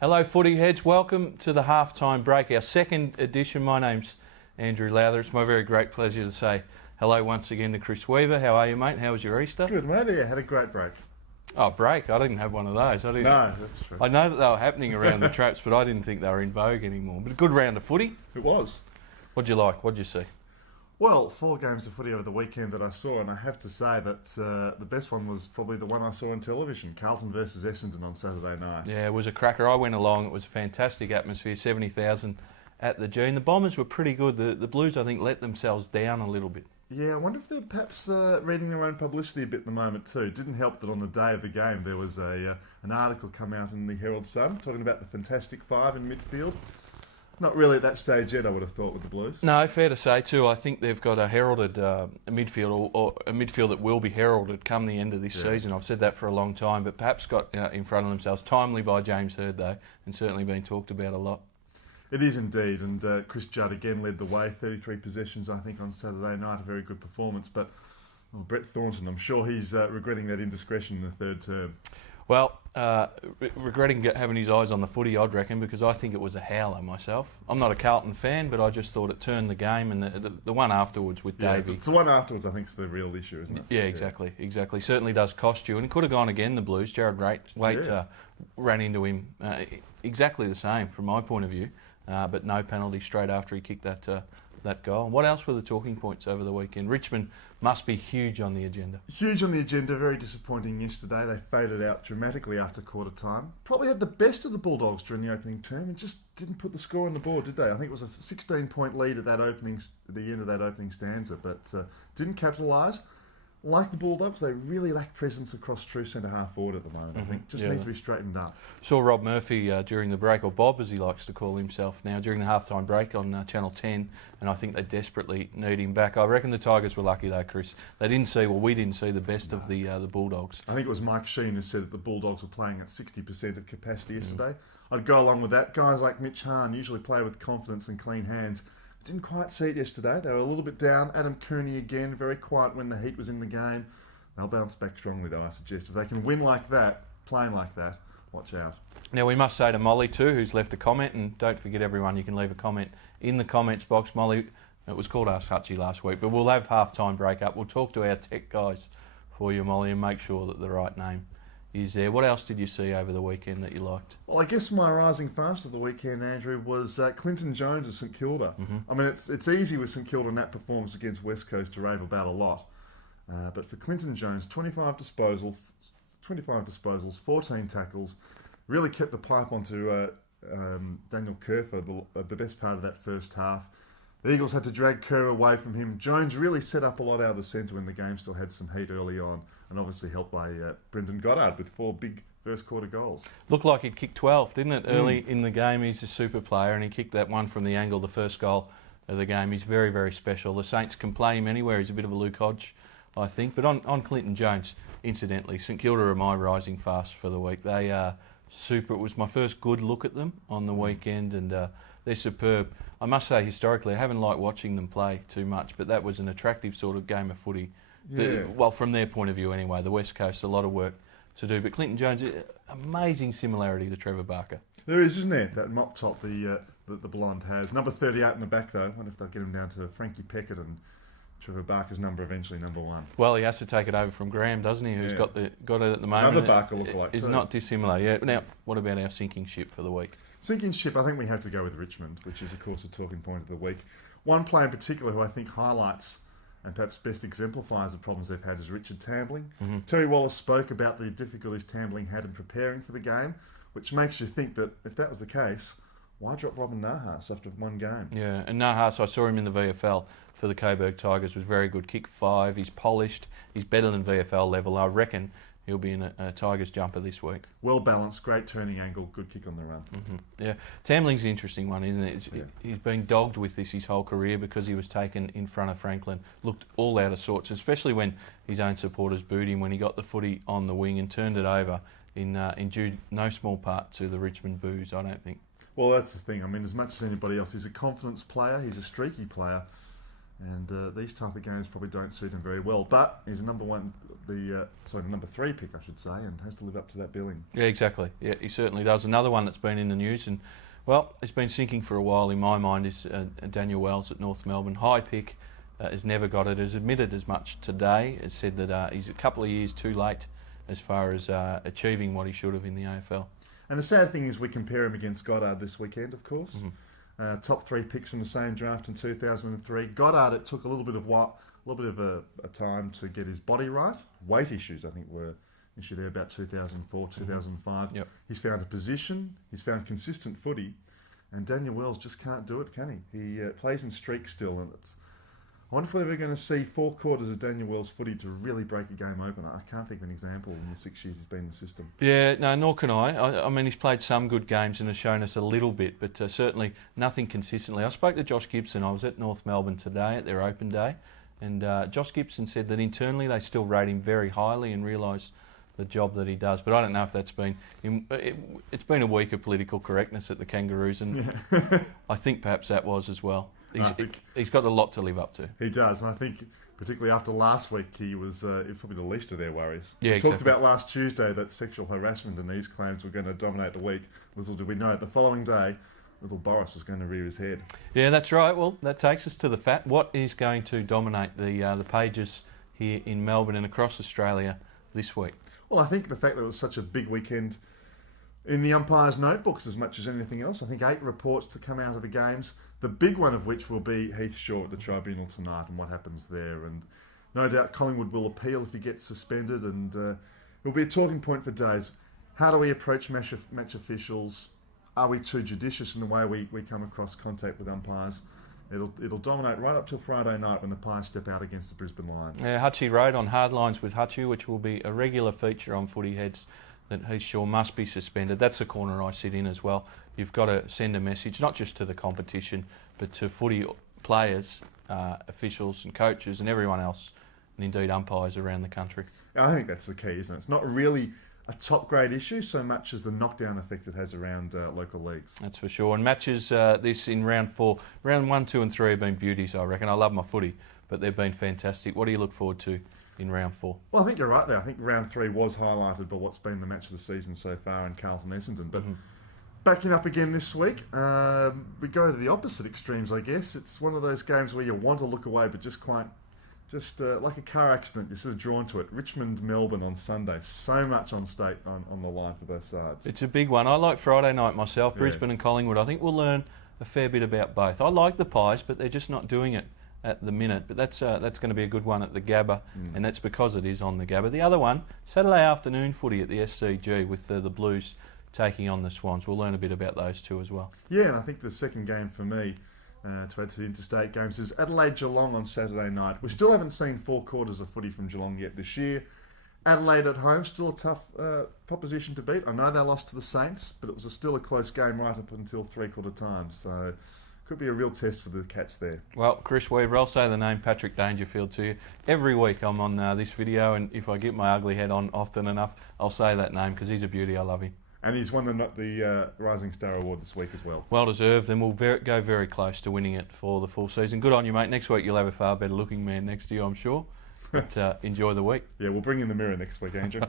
Hello, footy heads. Welcome to the halftime break, our second edition. My name's Andrew Lowther. It's my very great pleasure to say hello once again to Chris Weaver. How are you, mate? How was your Easter? Good, mate. Yeah, had a great break. Oh, break? I didn't have one of those. No, that's true. I know that they were happening around the traps, but I didn't think they were in vogue anymore. But a good round of footy. It was. What'd you like? What'd you see? Well, 4 games of footy over the weekend that I saw, and I have to say that the best one was probably the one I saw on television, Carlton versus Essendon on Saturday night. Yeah, it was a cracker. I went along. It was a fantastic atmosphere, 70,000 at the G. And the Bombers were pretty good. The Blues, I think, let themselves down a little bit. Yeah, I wonder if they're perhaps reading their own publicity a bit at the moment too. It didn't help that on the day of the game there was an article come out in the Herald Sun talking about the Fantastic Five in midfield. Not really at that stage yet, I would have thought, with the Blues. No, fair to say too. I think they've got a heralded midfield, or a midfield that will be heralded come the end of this season. I've said that for a long time, but perhaps got in front of themselves. Timely by James Hird, though, and certainly been talked about a lot. It is indeed, and Chris Judd again led the way, 33 possessions, I think, on Saturday night, a very good performance. But Brett Thornton, I'm sure he's regretting that indiscretion in the third term. Well, regretting having his eyes on the footy, I'd reckon, because I think it was a howler myself. I'm not a Carlton fan, but I just thought it turned the game, and the one afterwards with Davey. It's the one afterwards I think is the real issue, isn't it? Yeah, exactly. Certainly does cost you, and it could have gone again, the Blues. Jared Waite ran into him exactly the same from my point of view, but no penalty straight after he kicked that goal. What else were the talking points over the weekend? Richmond must be huge on the agenda. Huge on the agenda, very disappointing yesterday. They faded out dramatically after quarter time. Probably had the best of the Bulldogs during the opening term and just didn't put the score on the board, did they? I think it was a 16-point lead at the end of that opening stanza, but didn't capitalise. Like the Bulldogs, they really lack presence across true centre-half forward at the moment. I think just needs to be straightened up. Saw Rob Murphy during the break, or Bob as he likes to call himself now, during the halftime break on Channel 10, and I think they desperately need him back. I reckon the Tigers were lucky though, Chris. We didn't see the best of the Bulldogs. I think it was Mike Sheen who said that the Bulldogs were playing at 60% of capacity yesterday. I'd go along with that. Guys like Mitch Hahn usually play with confidence and clean hands. Didn't quite see it yesterday. They were a little bit down. Adam Cooney again, very quiet when the heat was in the game. They'll bounce back strongly though, I suggest. If they can win like that, playing like that, watch out. Now we must say to Molly too, who's left a comment, and don't forget everyone, you can leave a comment in the comments box. Molly, it was called Ask Hutchie last week, but we'll have halftime break up. We'll talk to our tech guys for you, Molly, and make sure that the right name is there. What else did you see over the weekend that you liked? Well, I guess my rising fast of the weekend, Andrew, was Clinton Jones of St Kilda. I mean, it's easy with St Kilda in that performance against West Coast to rave about a lot. But for Clinton Jones, 25 disposals, 14 tackles, really kept the pipe onto Daniel Kerr for the best part of that first half. The Eagles had to drag Kerr away from him. Jones really set up a lot out of the centre when the game still had some heat early on, and obviously helped by Brendan Goddard with 4 big first quarter goals. Looked like he'd kicked 12, didn't it, early in the game? He's a super player, and he kicked that one from the angle, the first goal of the game. He's very, very special. The Saints can play him anywhere. He's a bit of a Luke Hodge, I think. But on Clinton Jones, incidentally, St Kilda are my rising fast for the week. They are super. It was my first good look at them on the weekend, and they're superb. I must say, historically, I haven't liked watching them play too much, but that was an attractive sort of game of footy. Yeah. Well, from their point of view anyway, the West Coast, a lot of work to do. But Clinton Jones, amazing similarity to Trevor Barker. There is, isn't there? That mop top the blonde has. Number 38 in the back, though. I wonder if they'll get him down to Frankie Peckett and Trevor Barker's number eventually, number 1. Well, he has to take it over from Graham, doesn't he? Who's got it at the moment. Another Barker lookalike is too. Not dissimilar. Yeah. Now, what about our sinking ship for the week? Sinking ship, I think we have to go with Richmond, which is, of course, a talking point of the week. One player in particular who I think highlights and perhaps best exemplifies the problems they've had is Richard Tambling. Terry Wallace spoke about the difficulties Tambling had in preparing for the game, which makes you think that if that was the case, why drop Robin Nahas after one game? Yeah, and Nahas, I saw him in the VFL for the Coburg Tigers, was very good. Kick 5, he's polished, he's better than VFL level. I reckon he'll be in a Tigers jumper this week. Well balanced, great turning angle, good kick on the run. Yeah, Tambling's an interesting one, isn't it? He's been dogged with this his whole career because he was taken in front of Franklin. Looked all out of sorts, especially when his own supporters booed him when he got the footy on the wing and turned it over in due no small part to the Richmond boos, I don't think. Well, that's the thing. I mean, as much as anybody else, he's a confidence player, he's a streaky player. And these type of games probably don't suit him very well. But he's a number 3 pick, I should say, and has to live up to that billing. Yeah, exactly. Yeah, he certainly does. Another one that's been in the news, and well, it's been sinking for a while in my mind, is Daniel Wells at North Melbourne. High pick, has never got it. Has admitted as much today. Has said that he's a couple of years too late as far as achieving what he should have in the AFL. And the sad thing is we compare him against Goddard this weekend, of course. Mm-hmm. Top 3 picks from the same draft in 2003. Goddard, it took a little bit of a time to get his body right. Weight issues, I think, were issue there about 2004, 2005. Yep. He's found a position. He's found consistent footy. And Daniel Wells just can't do it, can he? He plays in streak still, and I wonder if we're ever going to see 4 quarters of Daniel Wells footy to really break a game open. I can't think of an example in the 6 years he's been in the system. Yeah, no, nor can I. I mean, he's played some good games and has shown us a little bit, but certainly nothing consistently. I spoke to Josh Gibson. I was at North Melbourne today at their open day, and Josh Gibson said that internally they still rate him very highly and realise the job that he does. But I don't know if that's been... It's been a week of political correctness at the Kangaroos, and I think perhaps that was as well. He's got a lot to live up to. He does, and I think particularly after last week, he was probably the least of their worries. Yeah, we exactly. talked about last Tuesday that sexual harassment and these claims were going to dominate the week. Little did we know, the following day, little Boris was going to rear his head. Yeah, that's right. Well, that takes us to the fact. What is going to dominate the pages here in Melbourne and across Australia this week? Well, I think the fact that it was such a big weekend in the umpires' notebooks as much as anything else. I think 8 reports to come out of the games. The big one of which will be Heath Shaw at the tribunal tonight and what happens there. And no doubt Collingwood will appeal if he gets suspended, and it will be a talking point for days. How do we approach match officials? Are we too judicious in the way we come across contact with umpires? It'll dominate right up till Friday night when the Pies step out against the Brisbane Lions. Yeah, Hutchie Road on Hard Lines with Hutchie, which will be a regular feature on Footy Heads, that Heath Shaw must be suspended. That's the corner I sit in as well. You've got to send a message, not just to the competition, but to footy players, officials and coaches and everyone else, and indeed umpires around the country. I think that's the key, isn't it? It's not really a top-grade issue so much as the knockdown effect it has around local leagues. That's for sure. And matches this in round 4. Round 1, 2 and 3 have been beauties, I reckon. I love my footy, but they've been fantastic. What do you look forward to in round 4? Well, I think you're right there. I think round 3 was highlighted by what's been the match of the season so far in Carlton Essendon. But backing up again this week, we go to the opposite extremes, I guess. It's one of those games where you want to look away, but just like a car accident, you're sort of drawn to it. Richmond-Melbourne on Sunday. So much on stake on the line for both sides. It's a big one. I like Friday night myself, Brisbane and Collingwood. I think we'll learn a fair bit about both. I like the Pies, but they're just not doing it at the minute. But that's going to be a good one at the Gabba, and that's because it is on the Gabba. The other one, Saturday afternoon footy at the SCG with the Blues taking on the Swans. We'll learn a bit about those two as well. Yeah, and I think the second game for me, to add to the interstate games, is Adelaide-Geelong on Saturday night. We still haven't seen 4 quarters of footy from Geelong yet this year. Adelaide at home, still a tough proposition to beat. I know they lost to the Saints, but it was still a close game right up until 3/4 time. So could be a real test for the Cats there. Well, Chris Weaver, I'll say the name Patrick Dangerfield to you. Every week I'm on this video, and if I get my ugly head on often enough, I'll say that name because he's a beauty. I love him. And he's won the Rising Star Award this week as well. Well deserved, and we'll go very close to winning it for the full season. Good on you, mate. Next week you'll have a far better looking man next to you, I'm sure. But enjoy the week. Yeah, we'll bring in the mirror next week, Andrew.